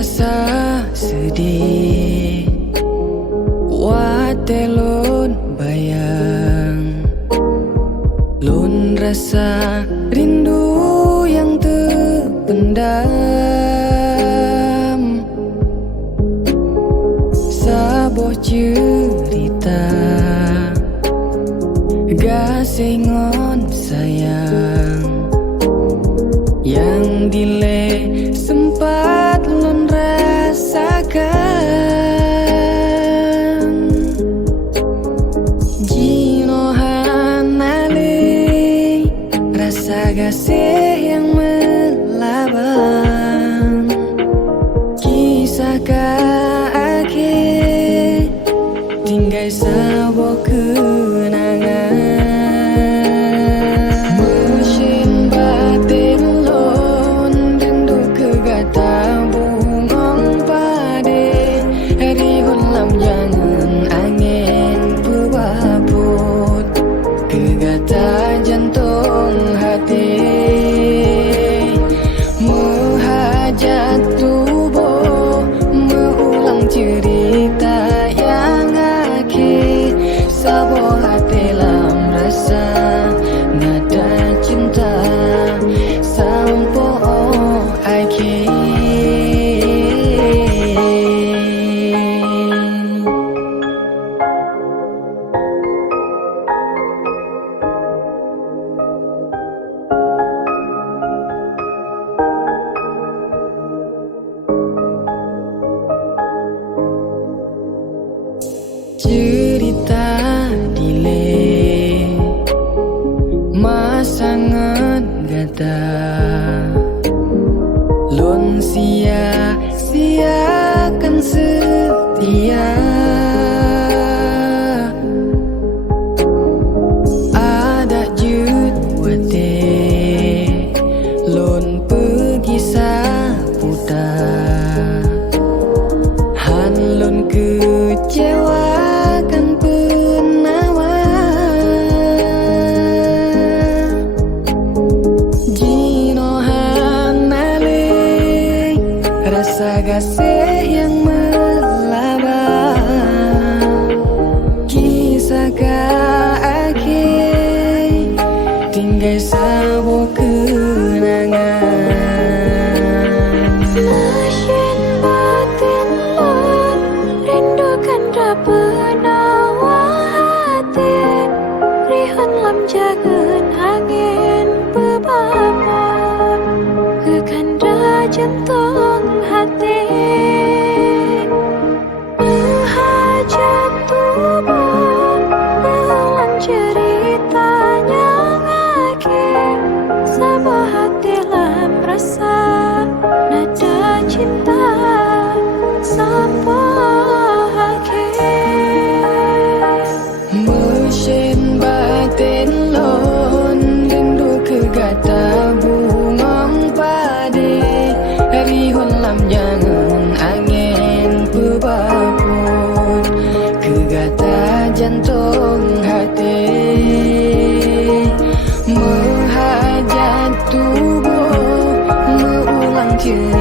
rasa sedih, watelun bayang, lun rasa rindu yang terpendam. Sabuh cerita gasengon sayang yang dile sempat lun rasakan. Jinohan ale rasa gasih yang melabang, kisah akhir tinggal sabuh kenangan. Mesin batin lon rindu kegata bungong pade, Rihoen lam jangan angin pebaput, kegata jantung hati menghajat tubuh mengulang cerita yang akhir. Sabuh hati lam rasa nada cinta sampai akhir. Cerita dile masangan gata, lon sia-siakan setia. Ada jut wate lon pergi saputa, han lon kecewa rasa gasih yang melabang, kisah akhir tinggal sabuh kenangan. Mesin batin lon rindukan penawa hati, Rihoen lam jangan angin pebaput, kekanda jantung hati menghajat tubuh mengulang ceritanya akhir. Sabuh hati lam rasa nada cinta sampai akhir. Mesin batin lon rindu kegata bungong pade, Rihoen lam jangan angin pebaput, kegata jantung hati menghajat tubuh mengulang cerita